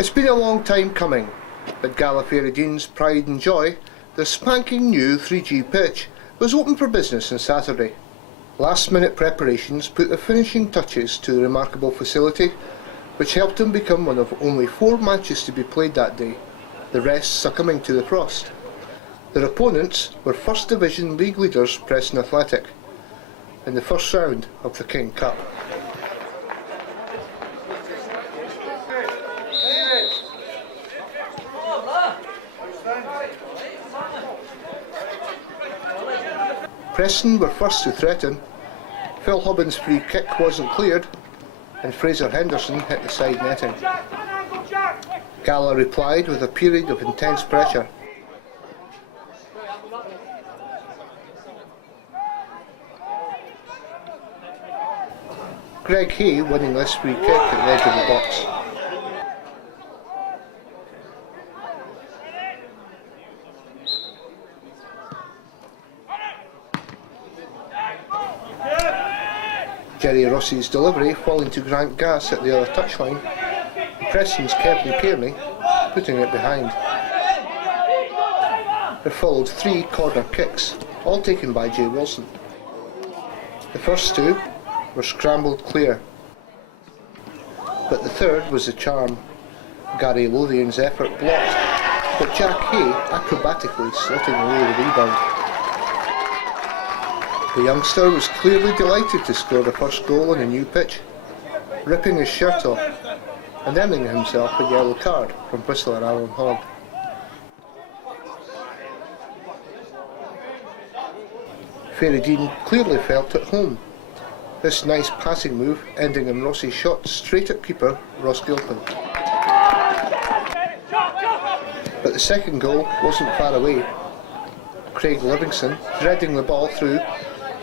It's been a long time coming, but Gallifrey's pride and joy, the spanking new 3G pitch, was open for business on Saturday. Last-minute preparations put the finishing touches to the remarkable facility, which helped him become one of only 4 matches to be played that day, the rest succumbing to the frost. Their opponents were First Division League leaders Preston Athletic, in the first round of the King Cup. Preston were first to threaten. Phil Hobbins' free kick wasn't cleared, and Fraser Henderson hit the side netting. Gala replied with a period of intense pressure. Greg Hay winning this free kick at the edge of the box. Jerry Rossi's delivery falling to Grant Gass at the other touchline. Preston's Kevin Kearney putting it behind. There followed 3 corner kicks, all taken by Jay Wilson. The first 2 were scrambled clear, but the third was the charm. Gary Lothian's effort blocked, but Jack Hay acrobatically slotting away the rebound. The youngster was clearly delighted to score the first goal on a new pitch, ripping his shirt off and earning himself a yellow card from Whistler Alan Hogg. Ferrydean clearly felt at home. This nice passing move ending in Rossi's shot straight at keeper Ross Gilpin. But the second goal wasn't far away. Craig Livingston threading the ball through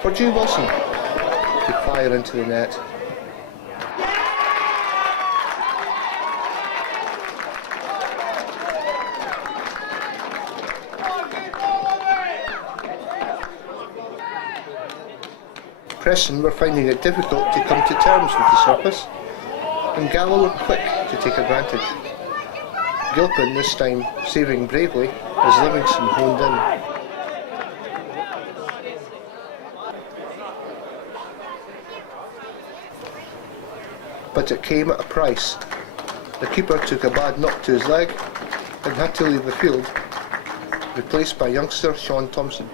for Jay Wilson to fire into the net. Preston were finding it difficult to come to terms with the surface, and Gala were quick to take advantage. Gilpin this time saving bravely as Livingston honed in. But it came at a price. The keeper took a bad knock to his leg and had to leave the field, replaced by youngster Sean Thompson.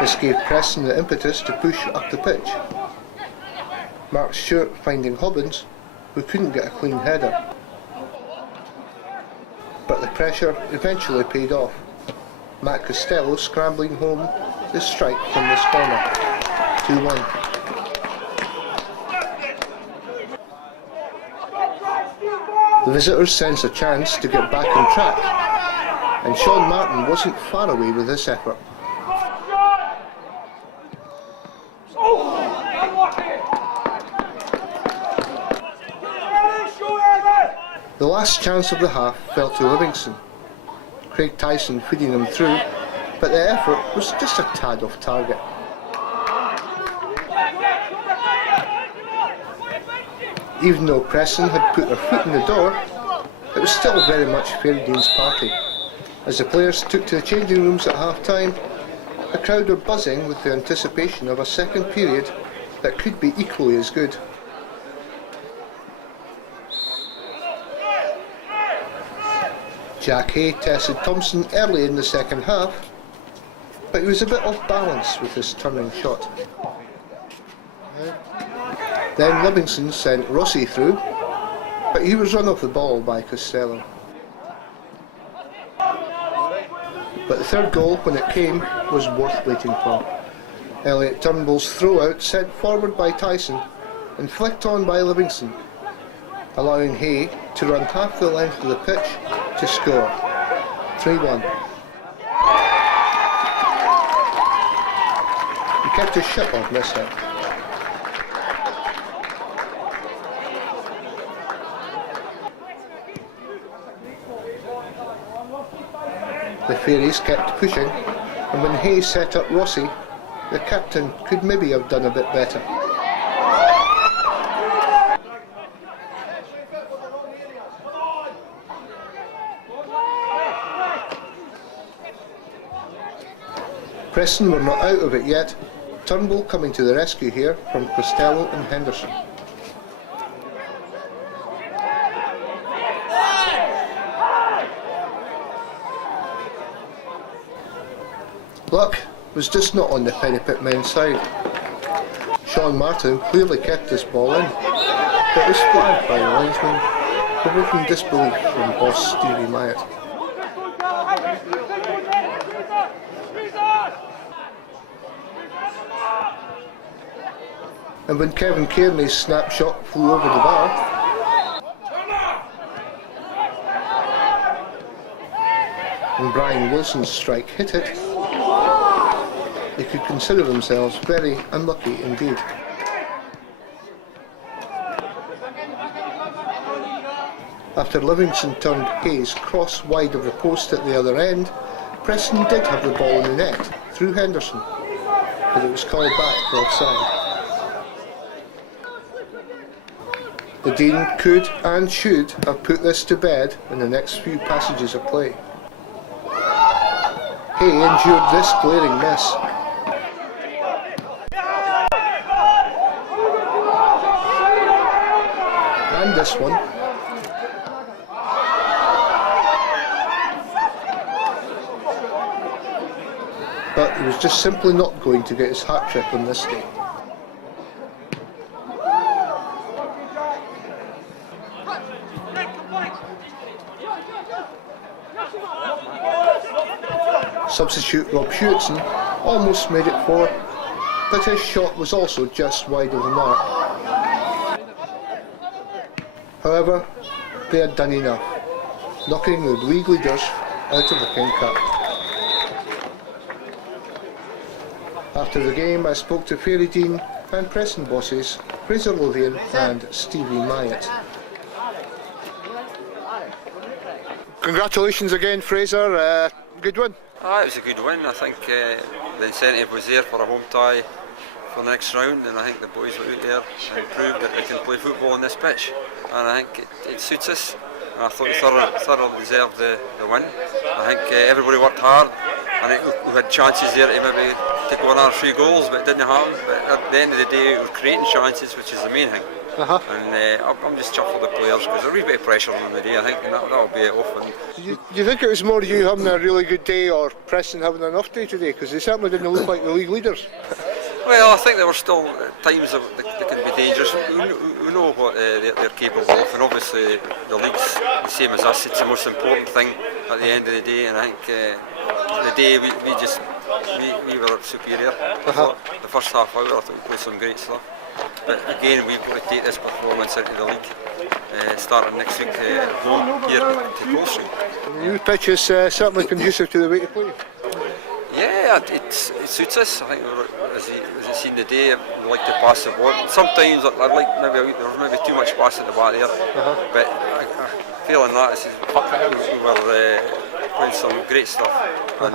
This gave Preston the impetus to push up the pitch. Mark Stewart finding Hobbins, who couldn't get a clean header. But the pressure eventually paid off. Matt Costello scrambling home the strike from this corner. 2-1. The visitors sense a chance to get back on track, and Sean Martin wasn't far away with this effort. The last chance of the half fell to Livingston. Craig Tyson feeding them through, but the effort was just a tad off target. Even though Preston had put their foot in the door, it was still very much Ferrydean's party. As the players took to the changing rooms at half-time, the crowd were buzzing with the anticipation of a second period that could be equally as good. Jack Hay tested Thompson early in the second half, but he was a bit off balance with his turning shot. Then Livingston sent Rossi through, but he was run off the ball by Costello. But the third goal, when it came, was worth waiting for. Elliot Turnbull's throw-out sent forward by Tyson and flicked on by Livingston, allowing Hay to run half the length of the pitch to score. 3-1. He kept his shut off this hit. The Fairies kept pushing, and when Hay set up Rossi, the captain could maybe have done a bit better. Preston were not out of it yet. Turnbull coming to the rescue here from Costello and Henderson. Luck was just not on the Pennypit men's side. Sean Martin clearly kept this ball in, but was flagged by the linesman, provoking disbelief from boss Stevie Myatt. And when Kevin Kearney's snapshot flew over the bar, and Brian Wilson's strike hit it, they could consider themselves very unlucky indeed. After Livingston turned Hayes cross wide of the post at the other end, Preston did have the ball in the net through Henderson, but it was called back for offside. The Dean could and should have put this to bed in the next few passages of play. Hay endured this glaring miss. And this one. But he was just simply not going to get his hat-trick on this day. Substitute Rob Hewitson almost made it 4, but his shot was also just wide of the mark. However, they had done enough, knocking the league leaders out of the King Cup. After the game, I spoke to Fairy Dean and Preston bosses Fraser Lothian and Stevie Myatt. Congratulations again, Fraser. Good win. It was a good win. I think the incentive was there for a home tie for the next round, and I think the boys were out there and proved that they can play football on this pitch, and I think it suits us. And I thought we thoroughly deserved the win. I think everybody worked hard. I think we had chances there to maybe take 1 or 3 goals, but it didn't happen. But at the end of the day, we were creating chances, which is the main thing. And I'm just chuffed with the players because there's a wee bit of pressure on them today, I think, and that'll be it off. Do you think it was more you having a really good day or Preston having an off day today? Because they certainly didn't look like the league leaders. Well, I think there were still times that they can be dangerous. We know what they're capable of, and obviously the league's the same as us. It's the most important thing at the end of the day, and I think the day we were superior. The first half hour I thought we played some great stuff. But again, we've got to take this performance into the league, starting next week home here to Gold Street. The new pitch is certainly conducive to the way to play. Yeah, it suits us. I think as you seen today, we like to pass the ball. Sometimes I'd like there was maybe too much pass at the back there, but I feel in that we were playing some great stuff. And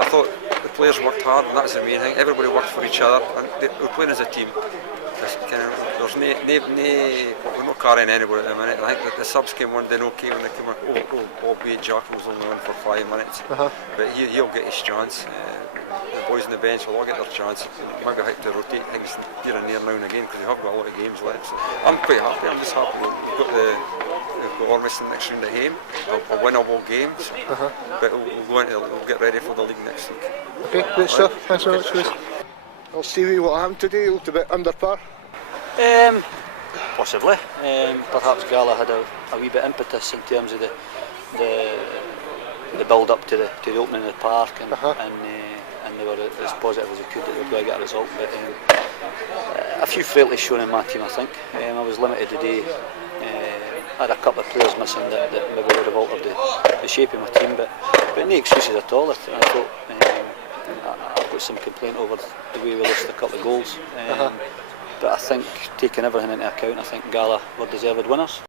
I thought the players worked hard, and that's the main thing. Everybody worked for each other, and we're playing as a team. There's we're not carrying anybody at the minute. I think that the subs came on, then okay when they came on. Albeit Jack was only on for 5 minutes, but he'll get his chance. The boys on the bench will all get their chance. Maybe I have to rotate things here and there now and again because we have got a lot of games left. So I'm quite happy. I'm just happy. We've got Ormiston next round at home, a winnable game. But we'll get ready for the league next week. Okay, great stuff. Thanks very much, Chris. Well, Stevie, what happened today? Looked a bit under par. Possibly. Perhaps Gala had a wee bit impetus in terms of the build up to the opening of the park, and they were as positive as they could that they were going to get a result. But a few frailties shown in my team, I think. I was limited today. I had a couple of players missing that maybe would have altered the shape of my team, but no excuses at all. I thought I've got some complaint over the way we lost a couple of goals. But I think, taking everything into account, I think Gala were deserved winners.